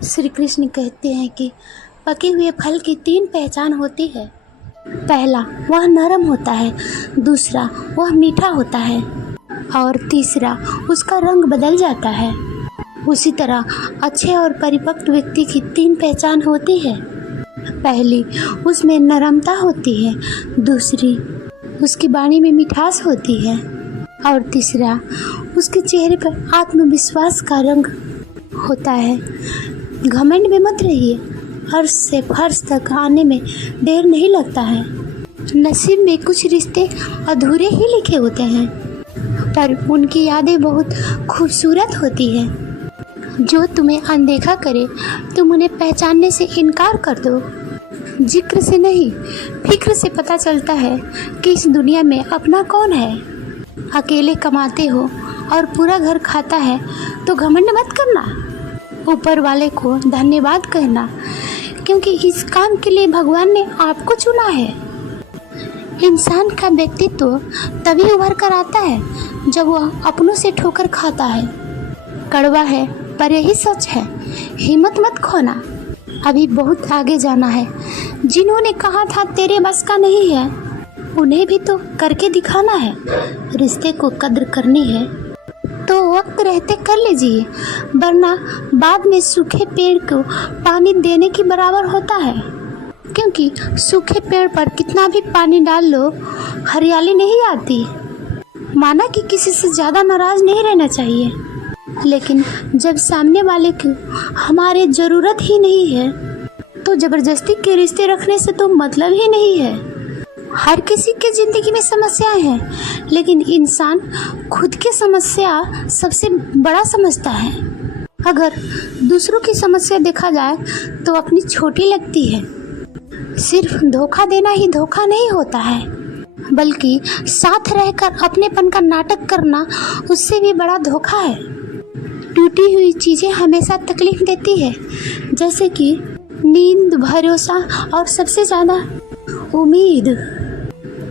श्री कृष्ण कहते हैं कि पके हुए फल की 3 पहचान होती है। पहला, वह नरम होता है। दूसरा, वह मीठा होता है। और तीसरा, उसका रंग बदल जाता है। उसी तरह अच्छे और परिपक्व व्यक्ति की 3 पहचान होती है। पहली, उसमें नरमता होती है। दूसरी, उसकी वाणी में मिठास होती है। और तीसरा, उसके चेहरे पर आत्मविश्वास का रंग होता है। घमंड में मत रहिए, अर्श से फर्श तक आने में देर नहीं लगता है। नसीब में कुछ रिश्ते अधूरे ही लिखे होते हैं, पर उनकी यादें बहुत खूबसूरत होती हैं। जो तुम्हें अनदेखा करे, तुम उन्हें पहचानने से इनकार कर दो। जिक्र से नहीं, फिक्र से पता चलता है कि इस दुनिया में अपना कौन है। अकेले कमाते हो और पूरा घर खाता है तो घमंड मत करना। ऊपर वाले को धन्यवाद कहना, क्योंकि इस काम के लिए भगवान ने आपको चुना है। इंसान का व्यक्तित्व तभी उभर कर आता है जब वह अपनों से ठोकर खाता है। कड़वा है पर यही सच है। हिम्मत मत खोना, अभी बहुत आगे जाना है। जिन्होंने कहा था तेरे बस का नहीं है, उन्हें भी तो करके दिखाना है। रिश्ते को कद्र करनी है तो वक्त रहते कर लीजिए, वरना बाद में सूखे पेड़ को पानी देने के बराबर होता है। क्योंकि सूखे पेड़ पर कितना भी पानी डाल लो, हरियाली नहीं आती। माना कि किसी से ज़्यादा नाराज़ नहीं रहना चाहिए, लेकिन जब सामने वाले की हमारी ज़रूरत ही नहीं है तो ज़बरदस्ती के रिश्ते रखने से तो मतलब ही नहीं है। हर किसी के ज़िंदगी में समस्याएं हैं, लेकिन इंसान खुद की समस्या सबसे बड़ा समझता है। अगर दूसरों की समस्या देखा जाए तो अपनी छोटी लगती है। सिर्फ धोखा देना ही धोखा नहीं होता है, बल्कि साथ रहकर अपनेपन का नाटक करना उससे भी बड़ा धोखा है। टूटी हुई चीज़ें हमेशा तकलीफ देती है, जैसे कि नींद, भरोसा और सबसे ज़्यादा उम्मीद।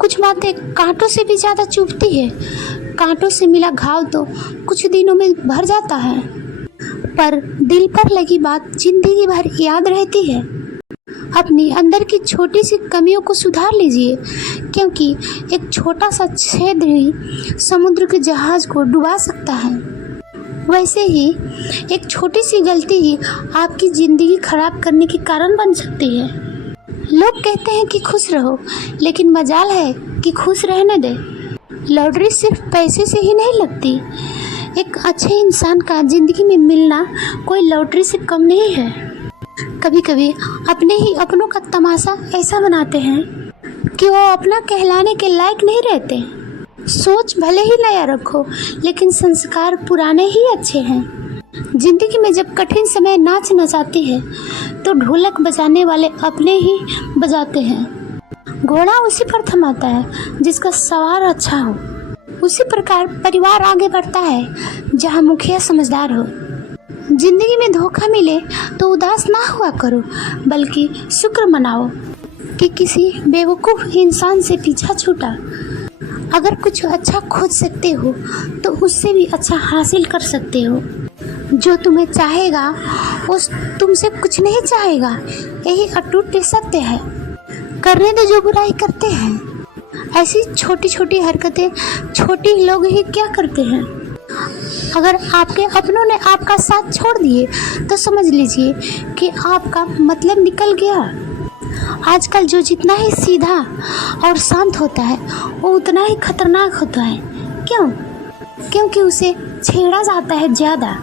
कुछ बातें कांटों से भी ज़्यादा चुभती है। कांटों से मिला घाव तो कुछ दिनों में भर जाता है, पर दिल पर लगी बात जिंदगी भर याद रहती है। अपनी अंदर की छोटी सी कमियों को सुधार लीजिए, क्योंकि एक छोटा सा छेद ही समुद्र के जहाज को डुबा सकता है। वैसे ही एक छोटी सी गलती ही आपकी ज़िंदगी खराब करने के कारण बन सकती है। लोग कहते हैं कि खुश रहो, लेकिन मजाल है कि खुश रहने दे। लॉटरी सिर्फ पैसे से ही नहीं लगती। एक अच्छे इंसान का ज़िंदगी में मिलना कोई लॉटरी से कम नहीं है। कभी कभी अपने ही अपनों का तमाशा ऐसा बनाते हैं कि वो अपना कहलाने के लायक नहीं रहते। सोच भले ही नया रखो, लेकिन संस्कार पुराने ही अच्छे हैं। जिंदगी में जब कठिन समय नाच नचाती है तो ढोलक बजाने वाले अपने ही बजाते हैं। घोड़ा उसी पर थमाता है जिसका सवार अच्छा हो। उसी प्रकार परिवार आगे बढ़ता है जहाँ मुखिया समझदार हो। जिंदगी में धोखा मिले तो उदास ना हुआ करो, बल्कि शुक्र मनाओ कि किसी बेवकूफ़ इंसान से पीछा छूटा। अगर कुछ अच्छा खोज सकते हो तो उससे भी अच्छा हासिल कर सकते हो। जो तुम्हें चाहेगा वो तुमसे कुछ नहीं चाहेगा, यही अटूट सत्य है। करने दो जो बुराई करते हैं। ऐसी छोटी छोटी हरकतें छोटी लोग ही क्या करते हैं। अगर आपके अपनों ने आपका साथ छोड़ दिए तो समझ लीजिए कि आपका मतलब निकल गया। आजकल जो जितना ही सीधा और शांत होता है वो उतना ही खतरनाक होता है। क्यों? क्योंकि उसे छेड़ा जाता है ज़्यादा।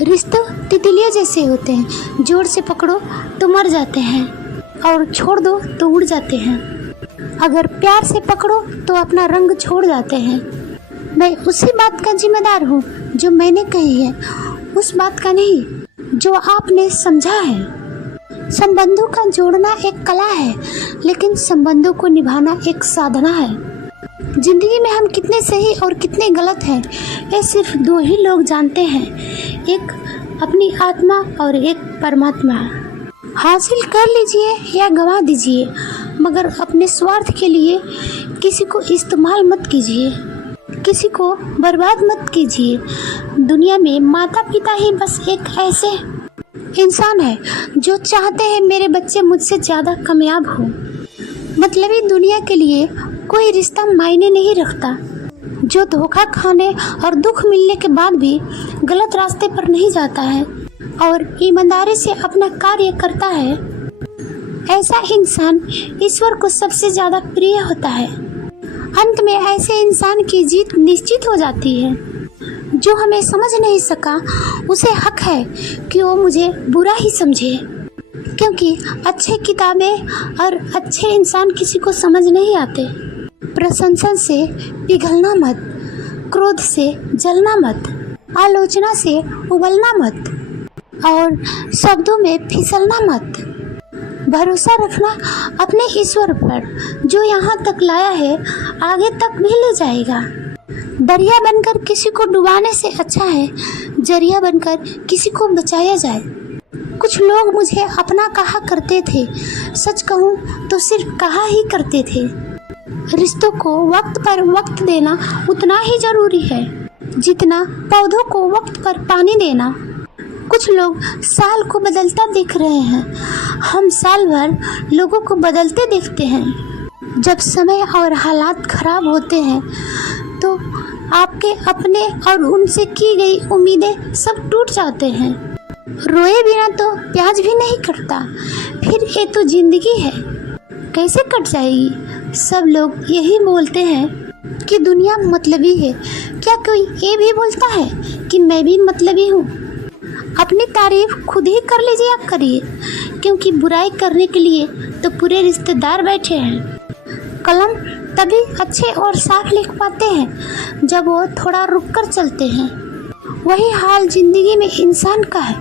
रिश्ते तितलियों जैसे होते हैं, जोर से पकड़ो तो मर जाते हैं और छोड़ दो तो उड़ जाते हैं। अगर प्यार से पकड़ो तो अपना रंग छोड़ जाते हैं। मैं उसी बात का जिम्मेदार हूँ जो मैंने कही है, उस बात का नहीं जो आपने समझा है। संबंधों का जोड़ना एक कला है, लेकिन संबंधों को निभाना एक साधना है। जिंदगी में हम कितने सही और कितने गलत हैं, ये सिर्फ 2 ही लोग जानते हैं, एक अपनी आत्मा और एक परमात्मा। हासिल कर लीजिए या गंवा दीजिए, मगर अपने स्वार्थ के लिए किसी को इस्तेमाल मत कीजिए, किसी को बर्बाद मत कीजिए। दुनिया में माता पिता ही बस एक ऐसे इंसान है जो चाहते हैं मेरे बच्चे मुझसे ज़्यादा कामयाब हो। मतलबी दुनिया के लिए कोई रिश्ता मायने नहीं रखता। जो धोखा खाने और दुख मिलने के बाद भी गलत रास्ते पर नहीं जाता है और ईमानदारी से अपना कार्य करता है, ऐसा इंसान ईश्वर को सबसे ज़्यादा प्रिय होता है। अंत में ऐसे इंसान की जीत निश्चित हो जाती है। जो हमें समझ नहीं सका उसे हक है कि वो मुझे बुरा ही समझे, क्योंकि अच्छे किताबें और अच्छे इंसान किसी को समझ नहीं आते। प्रशंसा से पिघलना मत, क्रोध से जलना मत, आलोचना से उबलना मत और शब्दों में फिसलना मत। भरोसा रखना अपने ईश्वर पर, जो यहाँ तक लाया है आगे तक भी ले जाएगा। दरिया बनकर किसी को डुबाने से अच्छा है जरिया बनकर किसी को बचाया जाए। कुछ लोग मुझे अपना कहा करते थे, सच कहूँ तो सिर्फ कहा ही करते थे। रिश्तों को वक्त पर वक्त देना उतना ही जरूरी है जितना पौधों को वक्त पर पानी देना। कुछ लोग साल को बदलता देख रहे हैं, हम साल भर लोगों को बदलते देखते हैं। जब समय और हालात खराब होते हैं तो आपके अपने और उनसे की गई उम्मीदें सब टूट जाते हैं। रोए बिना तो प्याज भी नहीं कटता, फिर ये तो जिंदगी है, कैसे कट जाएगी। सब लोग यही बोलते हैं कि दुनिया मतलबी है। क्या कोई ये भी बोलता है कि मैं भी मतलबी हूँ? अपनी तारीफ खुद ही कर लीजिए या करिए, क्योंकि बुराई करने के लिए तो पूरे रिश्तेदार बैठे हैं। कलम तभी अच्छे और साफ लिख पाते हैं जब वो थोड़ा रुक कर चलते हैं। वही हाल जिंदगी में इंसान का है।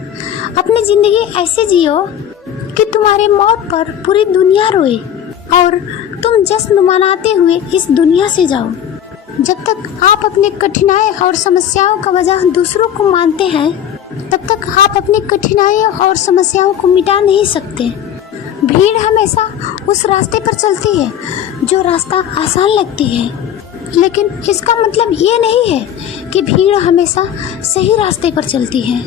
अपनी जिंदगी ऐसे जियो कि तुम्हारे मौत पर पूरी दुनिया रोए और तुम जश्न मनाते हुए इस दुनिया से जाओ। जब तक आप अपनी कठिनाई और समस्याओं का वजह दूसरों को मानते हैं, तब तक आप अपनी कठिनाइयों और समस्याओं को मिटा नहीं सकते। भीड़ हमेशा उस रास्ते पर चलती है जो रास्ता आसान लगती है, लेकिन इसका मतलब ये नहीं है कि भीड़ हमेशा सही रास्ते पर चलती है।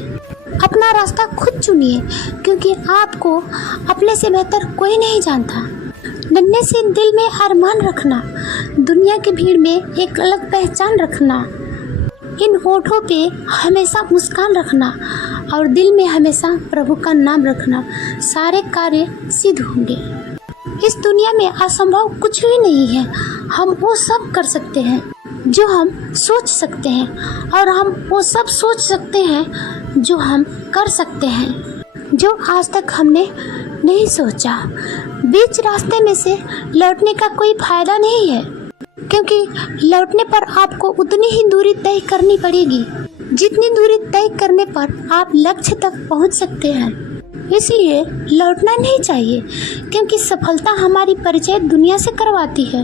अपना रास्ता खुद चुनिए, क्योंकि आपको अपने से बेहतर कोई नहीं जानता। नन्हे से दिल में अरमान रखना, दुनिया की भीड़ में एक अलग पहचान रखना, इन होठों पे हमेशा मुस्कान रखना और दिल में हमेशा प्रभु का नाम रखना, सारे कार्य सिद्ध होंगे। इस दुनिया में असंभव कुछ भी नहीं है। हम वो सब कर सकते हैं जो हम सोच सकते हैं, और हम वो सब सोच सकते हैं जो हम कर सकते हैं, जो आज तक हमने नहीं सोचा। बीच रास्ते में से लौटने का कोई फायदा नहीं है, क्योंकि लौटने पर आपको उतनी ही दूरी तय करनी पड़ेगी जितनी दूरी तय करने पर आप लक्ष्य तक पहुंच सकते हैं। इसलिए लौटना नहीं चाहिए, क्योंकि सफलता हमारी परिचय दुनिया से करवाती है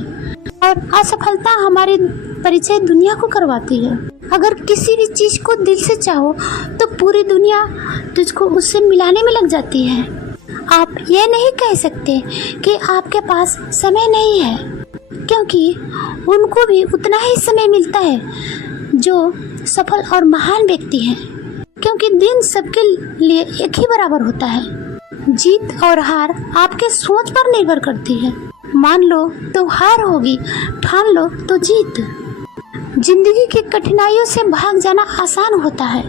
और असफलता हमारी परिचय दुनिया को करवाती है। अगर किसी भी चीज़ को दिल से चाहो तो पूरी दुनिया तुझको उससे मिलाने में लग जाती है। आप ये नहीं कह सकते कि आपके पास समय नहीं है, क्योंकि उनको भी उतना ही समय मिलता है जो सफल और महान व्यक्ति हैं, क्योंकि दिन सबके लिए एक ही बराबर होता है। जीत और हार आपके सोच पर निर्भर करती है। मान लो तो हार होगी, ठान लो तो जीत। जिंदगी की कठिनाइयों से भाग जाना आसान होता है,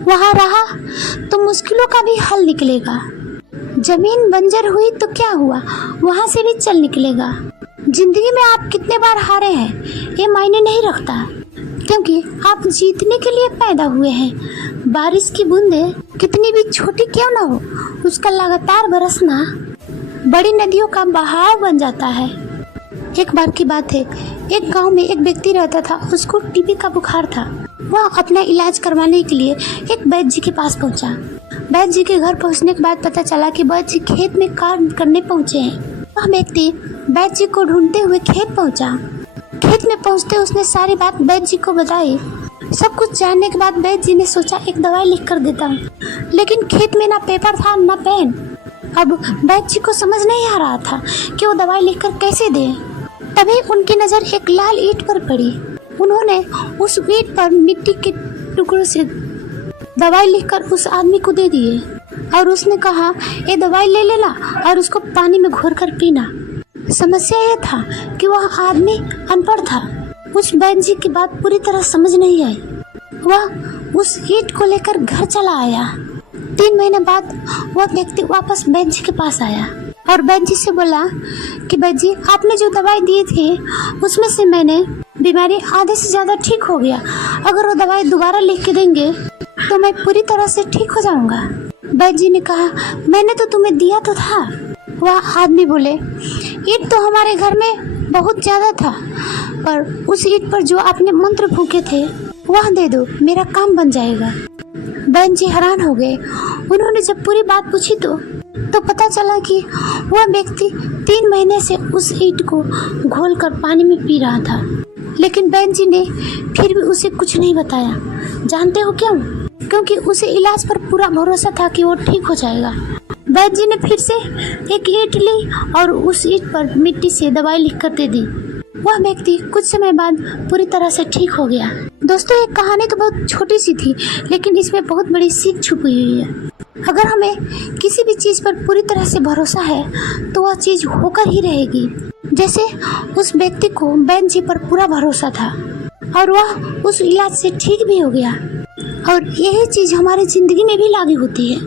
वहाँ रहा तो मुश्किलों का भी हल निकलेगा। जमीन बंजर हुई तो क्या हुआ, वहाँ से भी चल निकलेगा। जिंदगी में आप कितने बार हारे हैं ये मायने नहीं रखता, क्योंकि आप जीतने के लिए पैदा हुए हैं। बारिश की बूंदें कितनी भी छोटी क्यों ना हो, उसका लगातार बरसना बड़ी नदियों का बहाव बन जाता है। एक बार की बात है, एक गांव में एक व्यक्ति रहता था, उसको टीबी का बुखार था। वह अपना इलाज करवाने के लिए एक वैद्य जी के पास पहुंचा। वैद्य जी के घर पहुंचने के बाद पता चला कि वैद्य जी खेत में काम करने पहुंचे हैं। वह व्यक्ति वैद्य जी को ढूंढते हुए खेत पहुंचा। खेत में पहुंचते उसने सारी बात वैद्य जी को बताई। सब कुछ जानने के बाद वैद्य जी ने सोचा एक दवाई लिख कर देता हूँ, लेकिन खेत में ना पेपर था ना पेन। अब वैद्य जी को समझ नहीं आ रहा था कि वो दवाई लिखकर कैसे दे। तभी उनकी नज़र एक लाल ईंट पर पड़ी। उन्होंने उस ईंट पर मिट्टी के टुकड़ों से दवाई लिखकर उस आदमी को दे दिए। और उसने कहा ये दवाई ले लेना और उसको पानी में घोर कर पीना। समस्या यह था कि वह आदमी अनपढ़ था। उस बहन जी की बात पूरी तरह समझ नहीं आई। वह उस ईंट को लेकर घर चला आया। 3 महीने बाद वह व्यक्ति वापस बहन जी के पास आया और बहन जी से बोला कि बहन जी आपने जो दवाई दी थी उसमें से मैंने बीमारी आधे से ज़्यादा ठीक हो गया। अगर वो दवाई दोबारा लिख के देंगे तो मैं पूरी तरह से ठीक हो जाऊंगा। बहन जी ने कहा मैंने तो तुम्हें दिया तो था। वह आदमी बोले ईंट तो हमारे घर में बहुत ज़्यादा था, पर उस ईंट पर जो आपने मंत्र फूके थे वह दे दो, मेरा काम बन जाएगा। बहन जी हैरान हो गए। उन्होंने जब पूरी बात पूछी तो पता चला कि वह व्यक्ति 3 महीने से उस ईंट को घोलकर पानी में पी रहा था, लेकिन बहन जी ने फिर भी उसे कुछ नहीं बताया। जानते हो क्यों? क्योंकि उसे इलाज पर पूरा भरोसा था कि वो ठीक हो जाएगा। बहन जी ने फिर से एक ईंट ली और उस ईंट पर मिट्टी से दवाई लिखकर दे दी। वह व्यक्ति कुछ समय बाद पूरी तरह से ठीक हो गया। दोस्तों, ये कहानी तो बहुत छोटी सी थी, लेकिन इसमें बहुत बड़ी सीख छुपी हुई है। अगर हमें किसी भी चीज़ पर पूरी तरह से भरोसा है तो वह चीज़ होकर ही रहेगी। जैसे उस व्यक्ति को बहन जी पर पूरा भरोसा था और वह उस इलाज से ठीक भी हो गया। और यही चीज़ हमारी ज़िंदगी में भी लागू होती है।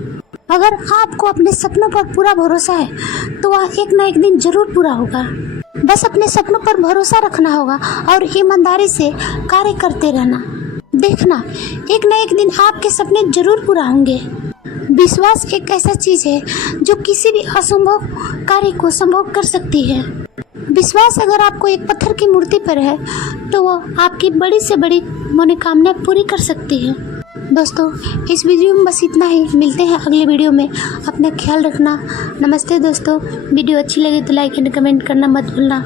अगर आपको अपने सपनों पर पूरा भरोसा है तो वह एक ना एक दिन जरूर पूरा होगा। बस अपने सपनों पर भरोसा रखना होगा और ईमानदारी से कार्य करते रहना। देखना एक ना एक दिन आपके सपने जरूर पूरा होंगे। विश्वास एक ऐसा चीज़ है जो किसी भी असंभव कार्य को संभव कर सकती है। विश्वास अगर आपको एक पत्थर की मूर्ति पर है तो वह आपकी बड़ी से बड़ी मनोकामना पूरी कर सकती है। दोस्तों, इस वीडियो में बस इतना ही। मिलते हैं अगले वीडियो में। अपना ख्याल रखना। नमस्ते दोस्तों। वीडियो अच्छी लगे तो लाइक एंड कमेंट करना मत भूलना।